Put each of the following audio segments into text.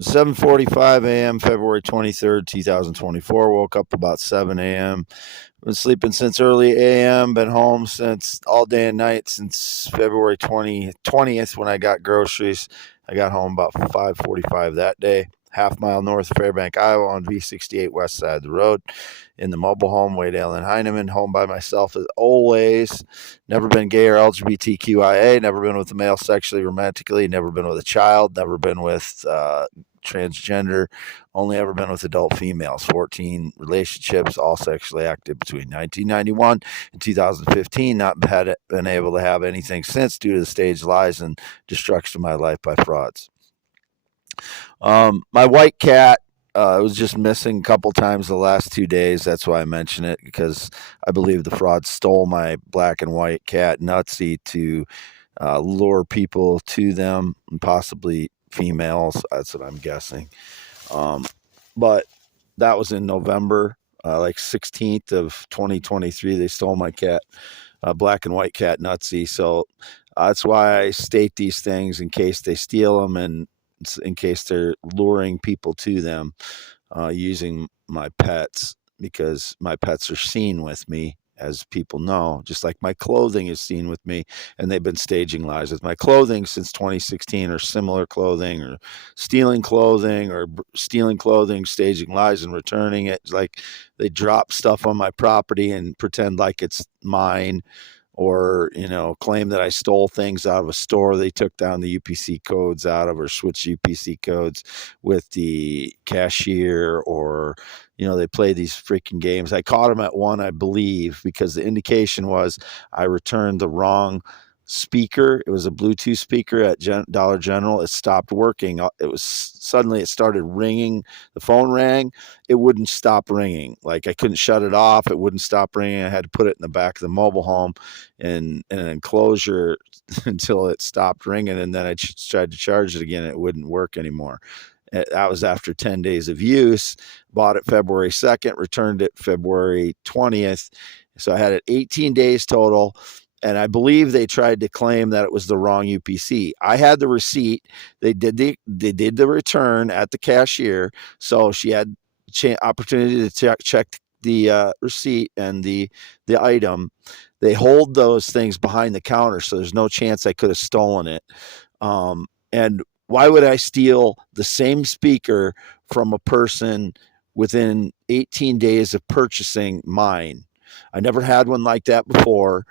7:45 a.m., February 23rd, 2024. Woke up about 7 a.m. Been sleeping since early a.m. Been home since all day and night since February 20th when I got groceries. I got home about 5:45 that day. Half-mile north of Fairbank, Iowa on V68 west side of the road in the mobile home, Wade Allen Heineman, home by myself as always. Never been gay or LGBTQIA, never been with a male sexually, romantically, never been with a child, never been with transgender, only ever been with adult females, 14 relationships, all sexually active between 1991 and 2015, not been able to have anything since due to the staged lies and destruction of my life by frauds. My white cat was just missing a couple times the last 2 days. That's why I mention it, because I believe the fraud stole my black and white cat Nutsy to lure people to them, and possibly females. That's what I'm guessing. But that was in November, like 16th of 2023. They stole my cat, black and white cat Nutsy. So that's why I state these things in case they steal them and in case they're luring people to them using my pets, because my pets are seen with me, as people know, just like my clothing is seen with me, and they've been staging lies with my clothing since 2016, or similar clothing, or stealing clothing, staging lies and returning it. Like they drop stuff on my property and pretend like it's mine, or claim that I stole things out of a store they took down the UPC codes out of, or switched UPC codes with the cashier, or they play these freaking games. I caught them at one, I believe, because the indication was I returned the wrong speaker. It was a Bluetooth speaker at Dollar General. It stopped working. It started ringing. The phone rang. It wouldn't stop ringing. Like I couldn't shut it off. It wouldn't stop ringing. I had to put it in the back of the mobile home in an enclosure until it stopped ringing, and then I tried to charge it again. It wouldn't work anymore. That was after 10 days of use. Bought it February 2nd, returned it February 20th. So I had it 18 days total. And I believe they tried to claim that it was the wrong UPC. I had the receipt. They did the return at the cashier, so she had opportunity to check the receipt and the item. They hold those things behind the counter, so there's no chance I could have stolen it. And why would I steal the same speaker from a person within 18 days of purchasing mine? I never had one like that before.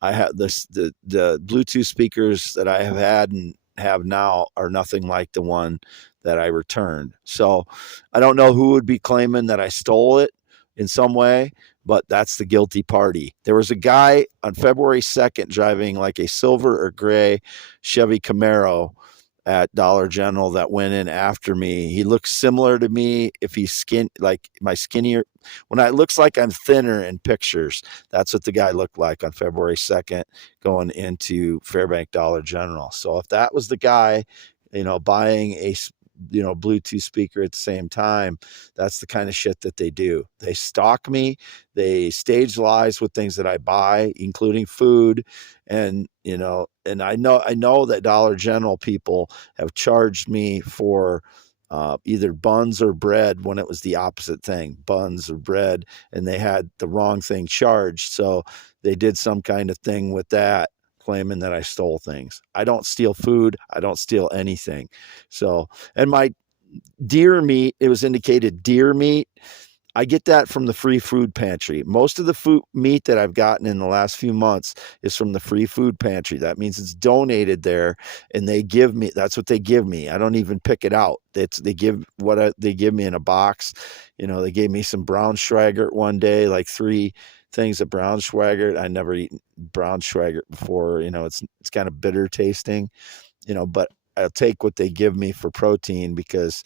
I have the Bluetooth speakers that I have had and have now are nothing like the one that I returned. So I don't know who would be claiming that I stole it in some way, but that's the guilty party. There was a guy on February 2nd driving like a silver or gray Chevy Camaro at Dollar General that went in after me. He looks similar to me if he's like my skinnier. When it looks like I'm thinner in pictures, that's what the guy looked like on February 2nd going into Fairbank Dollar General. So if that was the guy, buying a Bluetooth speaker at the same time, that's the kind of shit that they do. They stalk me. They stage lies with things that I buy, including food. And and I know that Dollar General people have charged me for either buns or bread, when it was the opposite thing, buns or bread, and they had the wrong thing charged. So they did some kind of thing with that, claiming that I stole things. I don't steal food. I don't steal anything. So, and my deer meat, it was indicated deer meat. I get that from the free food pantry. Most of the meat that I've gotten in the last few months is from the free food pantry. That means it's donated there, and that's what they give me. I don't even pick it out. They give me in a box. They gave me some Braunschweigert one day, like 3 things of Braunschweigert. I never eaten Braunschweigert before. It's kind of bitter tasting, but I'll take what they give me for protein, because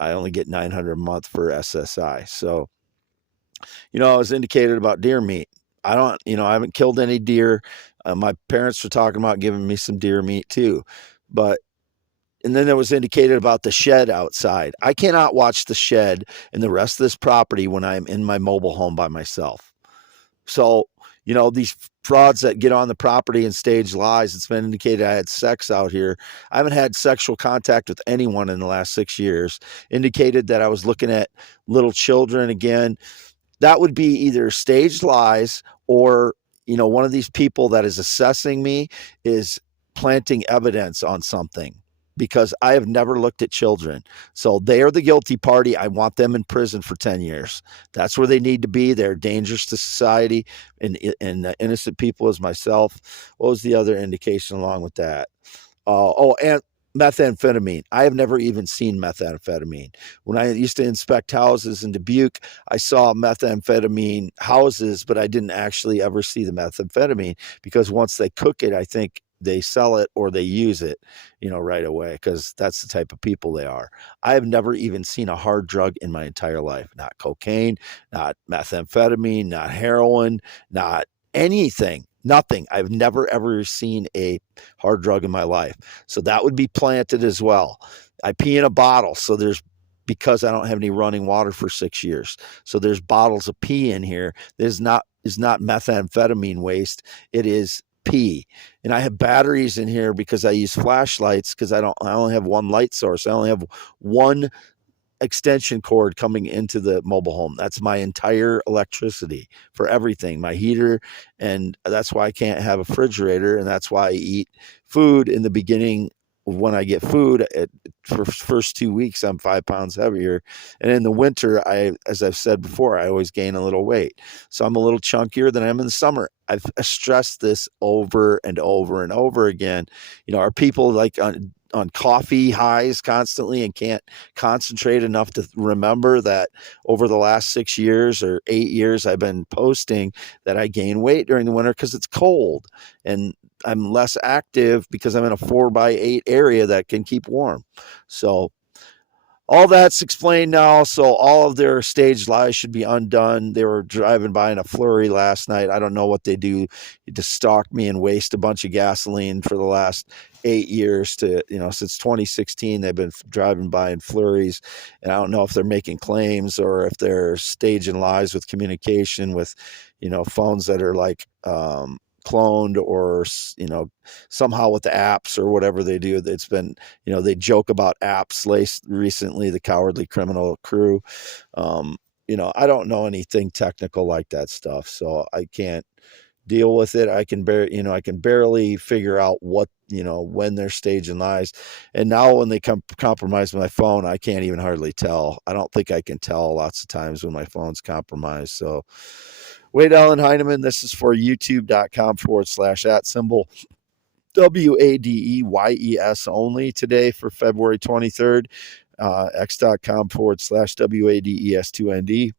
I only get $900 a month for SSI. So, it was indicated about deer meat. I haven't killed any deer. My parents were talking about giving me some deer meat too, and then there was indicated about the shed outside. I cannot watch the shed and the rest of this property when I'm in my mobile home by myself. So, these frauds that get on the property and stage lies. It's been indicated I had sex out here. I haven't had sexual contact with anyone in the last 6 years. Indicated that I was looking at little children again. That would be either staged lies or, one of these people that is assessing me is planting evidence on something, because I have never looked at children. So they are the guilty party. I want them in prison for 10 years. That's where they need to be. They're dangerous to society and innocent people as myself. What was the other indication along with that? And methamphetamine. I have never even seen methamphetamine. When I used to inspect houses in Dubuque, I saw methamphetamine houses, but I didn't actually ever see the methamphetamine, because once they cook it, I think they sell it or they use it, right away, because that's the type of people they are. I have never even seen a hard drug in my entire life. Not cocaine, not methamphetamine, not heroin, not anything. Nothing. I've never ever seen a hard drug in my life. So that would be planted as well. I pee in a bottle. So because I don't have any running water for 6 years. So there's bottles of pee in here. Is not methamphetamine waste. It is pee. And I have batteries in here because I use flashlights, because I only have one light source. I only have one extension cord coming into the mobile home. That's my entire electricity for everything, my heater. And that's why I can't have a refrigerator. And that's why I eat food in the beginning. When I get food, for first 2 weeks, I'm 5 pounds heavier. And in the winter, as I've said before, I always gain a little weight. So I'm a little chunkier than I am in the summer. I've stressed this over and over and over again. Are people like on coffee highs constantly and can't concentrate enough to remember that over the last 6 years or 8 years, I've been posting that I gain weight during the winter because it's cold, and I'm less active because I'm in a 4x8 area that can keep warm. So all that's explained now. So all of their staged lies should be undone. They were driving by in a flurry last night. I don't know what they do to stalk me and waste a bunch of gasoline for the last 8 years since 2016. They've been driving by in flurries, and I don't know if they're making claims or if they're staging lies with communication with, phones that are like, cloned, or somehow with the apps or whatever they do. It's been, they joke about apps recently, the Cowardly Criminal crew. I don't know anything technical like that stuff, so I can't deal with it. I can barely figure out what, when they're staging lies. And now when they compromise my phone, I can't even hardly tell. I don't think I can tell lots of times when my phone's compromised. So Wade Allen Heineman, this is for youtube.com/@symbol WADEYES only today for February 23rd. X.com/WADES2ND.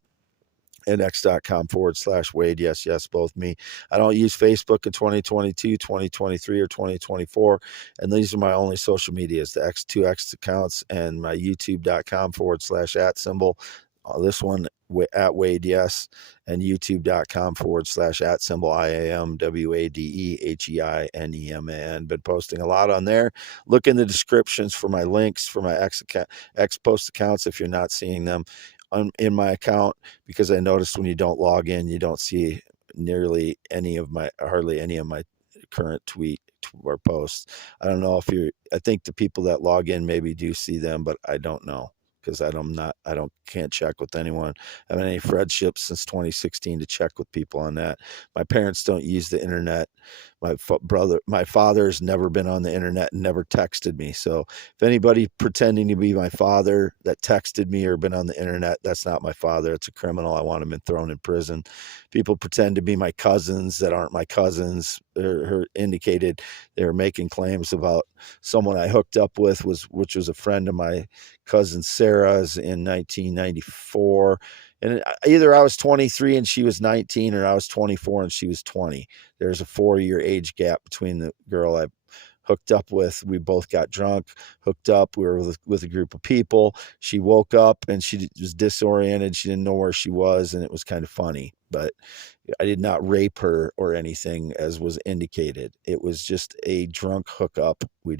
And x.com/Wade. Yes, both me. I don't use Facebook in 2022, 2023, or 2024. And these are my only social medias, the X2X accounts and my youtube.com/@symbol. This one at Wade, yes, and youtube.com/@symbol IAMWADEHEINEMAN. Been posting a lot on there. Look in the descriptions for my links for my X post accounts if you're not seeing them in my account, because I noticed when you don't log in, you don't see hardly any of my current tweet or posts. I don't know I think the people that log in maybe do see them, but I don't know, because can't check with anyone. I haven't any friendships since 2016 to check with people on that. My parents don't use the internet. My father's never been on the internet and never texted me. So if anybody pretending to be my father that texted me or been on the internet, that's not my father. It's a criminal. I want him thrown in prison. People pretend to be my cousins that aren't my cousins. They're indicated they're making claims about someone I hooked up with, which was a friend of my cousin Sarah's in 1994. And either I was 23 and she was 19, or I was 24 and she was 20. There's a 4-year age gap between the girl I hooked up with. We both got drunk, hooked up. We were with a group of people. She woke up and she was disoriented. She didn't know where she was, and it was kind of funny. But I did not rape her or anything, as was indicated. It was just a drunk hookup. We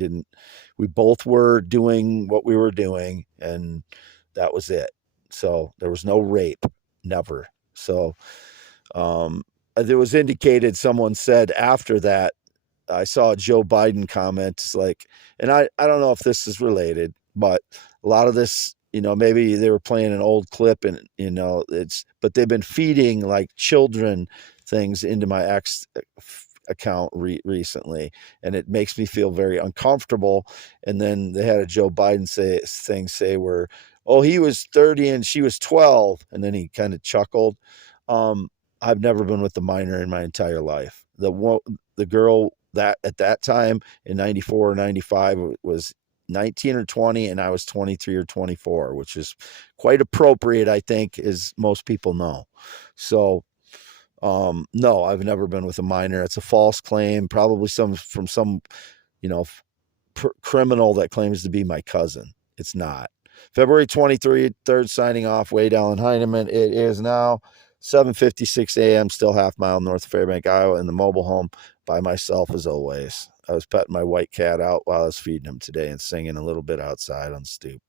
both were doing what we were doing, and that was it. So there was no rape, never. So, there was indicated, someone said after that, I saw a Joe Biden comment. It's like, and I don't know if this is related, but a lot of this, maybe they were playing an old clip, and but they've been feeding like children things into my ex account recently, and it makes me feel very uncomfortable. And then they had a Joe Biden say where, oh, he was 30 and she was 12, and then he kind of chuckled. I've never been with a minor in my entire life. The girl that at that time in 94 or 95 was 19 or 20, and I was 23 or 24, which is quite appropriate, I think, as most people know. So no, I've never been with a minor. It's a false claim, probably from some, you know, criminal that claims to be my cousin. It's not. February 23rd, signing off. Wade Allen Heineman. It is now 7:56 a.m., still half mile north of Fairbank, Iowa, in the mobile home by myself as always. I was petting my white cat out while I was feeding him today and singing a little bit outside on the stoop.